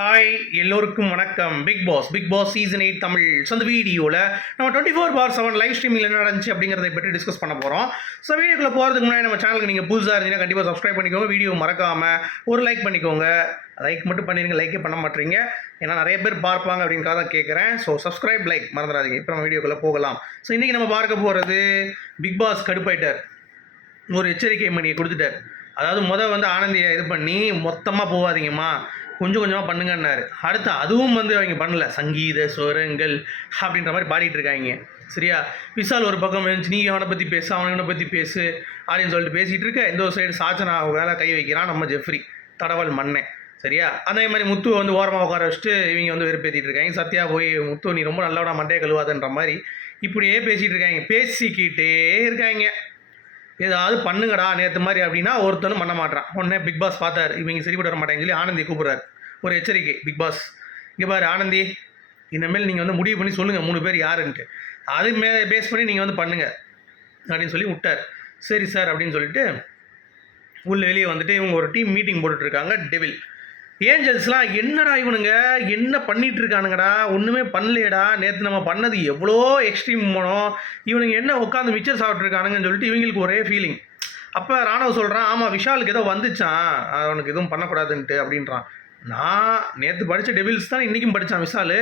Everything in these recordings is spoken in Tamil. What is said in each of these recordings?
ஹாய் எல்லோருக்கும் வணக்கம். Bigg Boss season 8 Tamil. So அந்த வீடியோவில் நம்ம 24/7 லைவ் ஸ்ட்ரீமில் என்ன நடந்துச்சு அப்படிங்கிறத பற்றி டிஸ்கஸ் பண்ண போகிறோம். ஸோ வீடியோக்குள்ளே போகிறதுக்கு முன்னாடி நம்ம சேனலுக்கு நீங்கள் புதுசாக இருந்தீங்கன்னா கண்டிப்பாக சப்ஸ்கிரைப் பண்ணிக்கோங்க. வீடியோ மறக்காமல் ஒரு லைக் பண்ணிக்கோங்க. லைக் மட்டும் பண்ணிடுங்க, லைக்கே பண்ண மாட்டீங்க. ஏன்னா நிறைய பேர் பார்ப்பாங்க அப்படின்றத தான் கேட்குறேன். ஸோ சப்ஸ்கிரைப் லைக் மறந்துடாதீங்க. இப்போ நம்ம வீடியோக்குள்ளே போகலாம். ஸோ இன்றைக்கி நம்ம பார்க்க போகிறது பிக் பாஸ் கடுப்பாயிட்டார். ஒரு எச்சரிக்கை மணியை கொடுத்துட்டார். அதாவது வந்து ஆனந்தியை இது பண்ணி மொத்தமாக போகாதீங்கம்மா, கொஞ்சம் கொஞ்சமாக பண்ணுங்கன்னாரு. அடுத்து அதுவும் அவங்க பண்ணல. சங்கீத ஸ்வரங்கள் அப்படின்ற மாதிரி பாடிட்டு இருக்காங்க. சரியா? விஷால் ஒரு பக்கம் இருந்துச்சு, நீ அவனை பற்றி பேசு, அவனை பற்றி பேசு அப்படின்னு சொல்லிட்டு பேசிகிட்டு இருக்க. இந்த ஒரு சைடு சாச்சனா வேலை கை வைக்கிறான் நம்ம ஜெஃப்ரி தடவல் மண்ணேன். சரியா? அதே மாதிரி முத்துவை ஓரமாக உட்கார வச்சுட்டு இவங்க வெறுப்பேற்றிட்டு இருக்காங்க. சத்யா போய் முத்து நீ ரொம்ப நல்லவனா மண்டையை கழுவாதுன்ற மாதிரி இப்படியே பேசிகிட்டு இருக்காங்க. பேசிக்கிட்டே இருக்காங்க. ஏதாவது பண்ணுங்கடா நேற்று மாதிரி அப்படின்னா ஒருத்தனும் பண்ண மாட்டான். உடனே பிக் பாஸ் பார்த்தார், இவங்க சரிப்பட்டு வர மாட்டேங்கன்னு சொல்லி ஆனந்தி கூப்பிட்றாரு. ஒரு எச்சரிக்கை பிக் பாஸ், இங்கே பாரு ஆனந்தி, இனிமேல் நீங்கள் முடிவு பண்ணி சொல்லுங்கள் 3 பேர் யாருன்ட்டு. அது பேஸ் பண்ணி நீங்கள் பண்ணுங்கள் அப்படின்னு சொல்லி விட்டார். சரி சார் அப்படின்னு சொல்லிட்டு உள்ள வெளியே வந்துட்டு இவங்க ஒரு டீம் மீட்டிங் போட்டுட்ருக்காங்க. டெவில் ஏஞ்சல்ஸ்லாம் என்னடா இவனுங்க என்ன பண்ணிகிட்டு இருக்கானுங்கடா, ஒன்றுமே பண்ணலையடா, நேற்று நம்ம பண்ணது எவ்வளோ எக்ஸ்ட்ரீம் போனோம், இவனுங்க என்ன உட்காந்து மிச்சர் சாப்பிட்ருக்கானுங்கன்னு சொல்லிட்டு இவங்களுக்கு ஒரே ஃபீலிங். அப்போ ராணவ் சொல்கிறான், ஆமாம் விஷாலுக்கு ஏதோ வந்துச்சான், அவனுக்கு எதுவும் பண்ணக்கூடாதுன்ட்டு அப்படின்றான். நான் நேற்று படித்த டெவில்ஸ் தான் இன்றைக்கும் படித்தான் விஷால்.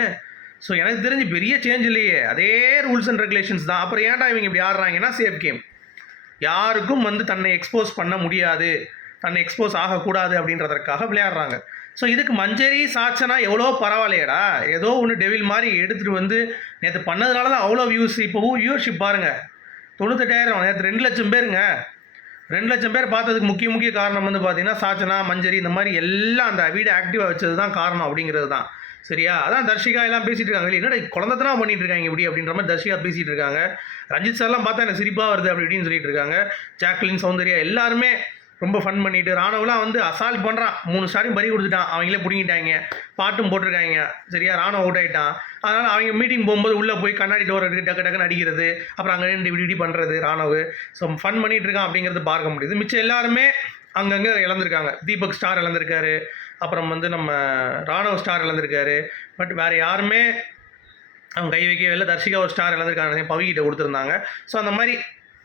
ஸோ எனக்கு தெரிஞ்சு பெரிய சேஞ்ச் இல்லையே, அதே ரூல்ஸ் அண்ட் ரெகுலேஷன்ஸ் தான். அப்புறம் ஏன்டா இவங்க இப்படி ஆடுறாங்கன்னா சேஃப் கேம். யாருக்கும் தன்னை எக்ஸ்போஸ் பண்ண முடியாது, தன்னை எக்ஸ்போஸ் ஆகக்கூடாது அப்படின்றதற்காக விளையாடுறாங்க. ஸோ இதுக்கு மஞ்சரி சாச்சனா எவ்வளோ பரவாயில்லையடா, ஏதோ ஒன்று டெவில் மாதிரி எடுத்துகிட்டு நேற்று பண்ணதுனால தான் அவ்வளோ வியூஸ். இப்போ வியூவர்ஷிப் பாருங்கள், 98,000. நேற்று 2 லட்சம் பேருங்க. 2 லட்சம் பேர் பார்த்ததுக்கு முக்கிய காரணம் பார்த்தீங்கன்னா சாச்சனா மஞ்சரி இந்த மாதிரி எல்லாம் அந்த வீடியோ ஆக்டிவாக வச்சது தான் காரணம் அப்படிங்கிறது தான். சரியா? அதான் தர்ஷிகா எல்லாம் பேசிகிட்டு இருக்காங்க. என்னடா குழந்தைத்தனம் பண்ணிட்டு இருக்காங்க இப்படி அப்படின்ற மாதிரி தர்ஷிகா பேசிகிட்டு இருக்காங்க. ரஞ்சித் சார்லாம் பார்த்தா எனக்கு சிரிப்பாக வருது அப்படி இப்படின்னு சொல்லிட்டு இருக்காங்க. ஜாக்லின், சௌந்தர்யா எல்லாருமே ரொம்ப ஃபன் பண்ணிவிட்டு, ராணுவலாம் அசால்ட் பண்ணுறான். 3 ஸ்டாரையும் பறி கொடுத்துட்டான், அவங்களே பிடிங்கிட்டாங்க, பாட்டும் போட்டிருக்காங்க. சரியா? ராணுவ அவுட் ஆகிட்டான். அதனால் அவங்க மீட்டிங் போகும்போது உள்ளே போய் கண்ணாடி டோர் எடுத்து டக்குன்னு அடிக்கிறது, அப்புறம் அங்கே ரெண்டு இப்படி பண்ணுறது ராணுவ. ஸோ ஃபன் பண்ணிகிட்டு இருக்கான் அப்படிங்கிறது பார்க்க முடியுது. மிச்சம் எல்லாருமே அங்கங்கே இழந்திருக்காங்க. தீபக் ஸ்டார் இழந்திருக்காரு, அப்புறம் நம்ம ராணுவ ஸ்டார் இழந்திருக்காரு. பட் வேறு யாருமே அவங்க கை வைக்கவே இல்லை. தர்ஷிகா ஒரு ஸ்டார் இழந்திருக்காங்க, பவிக்கிட்ட கொடுத்துருந்தாங்க. ஸோ அந்த மாதிரி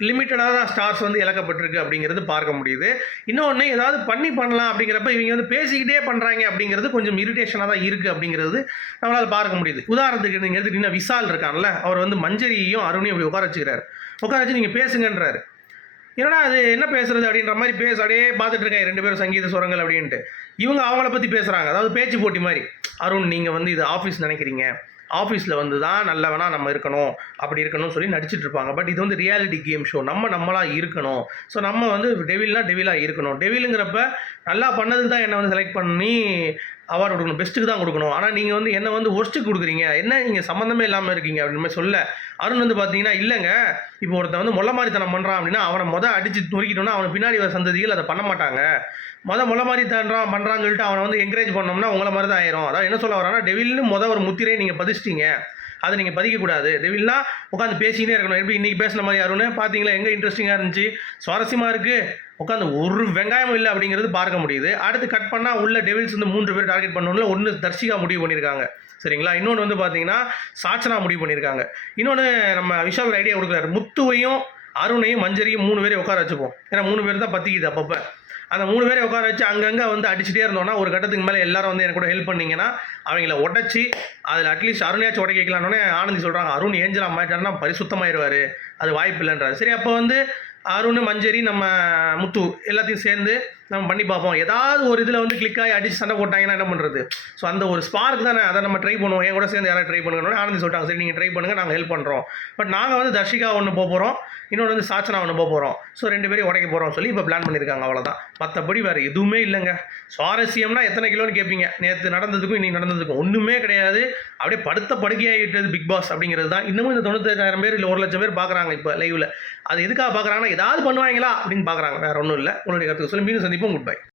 லிமிட்டடாக தான் ஸ்டார்ஸ் இழக்கப்பட்டிருக்கு அப்படிங்கிறது பார்க்க முடியுது. இன்னொன்று ஏதாவது பண்ணலாம் அப்படிங்கிறப்ப இவங்க பேசிக்கிட்டே பண்ணுறாங்க அப்படிங்கிறது கொஞ்சம் இரிட்டேஷனாக தான் இருக்குது அப்படிங்கிறது நம்மளால் பார்க்க முடியுது. உதாரணத்துக்கு நீங்கள் எடுத்துக்கிட்டிங்கன்னா விஷால் இருக்கான்ல, அவர் மஞ்சரியையும் அருணையும் அப்படி உட்கார வச்சு நீங்கள் பேசுங்கன்றாரு. என்னடா அது என்ன பேசுறது அப்படின்ற மாதிரி அப்படியே பார்த்துட்டு இருக்காங்க 2 பேரும் சங்கீத சுரங்கள் அப்படின்ட்டு. இவங்க அவங்கள பற்றி பேசுகிறாங்க, அதாவது பேச்சு போட்டி மாதிரி. அருண் நீங்கள் இது ஆஃபீஸ் நினைக்கிறீங்க, ஆஃபீஸில் தான் நல்லவனா நம்ம இருக்கணும், அப்படி இருக்கணும்னு சொல்லி நடிச்சிட்டு இருப்பாங்க. பட் இது ரியாலிட்டி கேம் ஷோ, நம்மளாக இருக்கணும். ஸோ நம்ம டெவிலாக இருக்கணும். டெவிலுங்கிறப்ப நல்லா பண்ணதுக்கு தான் என்னை செலக்ட் பண்ணி அவார்டு கொடுக்கணும், பெஸ்ட்டுக்கு தான் கொடுக்கணும். ஆனால் நீங்கள் என்னை ஒர்ஸ்ட்டுக்கு கொடுக்குறீங்க, என்ன நீங்கள் சம்மந்தமே இல்லாமல் இருக்கீங்க அப்படின்னு மாதிரி சொல்ல. அருண் பார்த்தீங்கன்னா இல்லைங்க, இப்போ ஒருத்தன் மொல்ல மாதிரித்தனம் பண்ணுறான் அப்படின்னா அவனை அடித்து நொறுக்கிட்டோன்னா அவனை பின்னாடி வர சந்ததிகள் அதை பண்ண மாட்டாங்க. மொல்ல மாதிரி பண்ணுறான்னு சொல்லிட்டு அவனை என்கரேஜ் பண்ணோம்னா உங்களை மாதிரி தான் ஆயிரும். அதாவது என்ன சொல்ல வரான்னா, டெவில்னு ஒரு முத்திரையை நீங்கள் பதிச்சிட்டீங்க, அதை நீங்கள் பதிக்கக்கூடாது. டெவில்னா உட்காந்து பேசிக்கிட்டே இருக்கணும். எப்படி இன்றைக்கி பேசின மாதிரி யாருன்னு பார்த்தீங்களா, எங்கே இன்ட்ரெஸ்டிங்காக இருந்துச்சு, சுவாரஸ்யமாக இருக்குது, உட்காந்து ஒரு வெங்காயமும் இல்லை அப்படிங்கிறது பார்க்க முடியுது. அடுத்து கட் பண்ணால் உள்ள டெவில்ஸ் 3 பேர் டார்கெட் பண்ணணும்ல. ஒன்று தர்ஷிகா முடிவு பண்ணியிருக்காங்க, சரிங்களா? இன்னொன்று பார்த்தீங்கன்னா சாச்சனா முடிவு பண்ணியிருக்காங்க. இன்னொன்று நம்ம விஷால் ஐடியா கொடுக்குறாரு, முத்துவையும் அருணையும் மஞ்சரியும் 3 பேரையும் உட்கார வச்சுப்போம். ஏன்னா 3 பேர் தான் பற்றிக்குது. அப்பப்போ அந்த 3 பேரை உட்கார வச்சு அங்கங்கே அடிச்சுட்டே இருந்தோன்னா ஒரு கட்டத்துக்கு மேலே எல்லாரும் எனக்கு கூட ஹெல்ப் பண்ணிங்கன்னா அவங்கள உடச்சி அதில் அட்லீஸ்ட் அருணையாச்சும் உடை கேட்கலான்னே ஆனந்தி சொல்கிறாங்க, அருண் ஏஞ்சலா மாட்டாருன்னா பரிசுத்தமாயிருவார், அது வாய்ப்பு இல்லைன்றாரு. சரி, அப்போ அருண் மஞ்சரி நம்ம முத்து எல்லாத்தையும் சேர்ந்து நம்ம பண்ணி பார்ப்போம். ஏதாவது ஒரு இதில் கிளிக் ஆகி அடிச்சு சண்டை போட்டாங்கன்னா என்ன பண்ணுறது? ஸோ அந்த ஒரு ஸ்பார்க் தானே, அதை நம்ம ட்ரை பண்ணுவோம். என் கூட சேர்ந்து யாராவது ட்ரை பண்ணுங்கன்னு ஆனந்தி சொல்லிட்டாங்க. சரி நீங்கள் ட்ரை பண்ணுங்கள், நாங்கள் ஹெல்ப் பண்ணுறோம். பட் நாங்கள் தர்ஷிகா ஒன்று போக போகிறோம், இன்னொன்று சாச்சனா ஒன்று போக போகிறோம். ஸோ 2 பேரையும் உடைக்க போகிறோம் சொல்லி இப்போ பிளான் பண்ணியிருக்காங்க. அவ்வளோதான், மற்றபடி வேறு எதுவுமே இல்லைங்க. சுவாரஸ்யம்னா எத்தனை கிலோன்னு கேட்பீங்க. நேற்று நடந்ததுக்கும் இன்றைக்கி நடந்ததுக்கும் ஒன்றுமே கிடையாது. அப்படியே படுக்கையாகிட்டது பிக் பாஸ் அப்படிங்கிறது தான். இன்னமும் இந்த 95,000 பேர் இல்லை 1 லட்சம் பேர் பார்க்குறாங்க இப்போ லைவில். அது எதுக்காக பார்க்குறாங்கன்னா ஏதாவது பண்ணுவாங்களா அப்படின்னு பார்க்குறாங்க, வேறு ஒன்றும் இல்லை. உங்களுடைய கருத்துக்கு சொல்லி மீண்டும் சந்திப்போம். Good bye.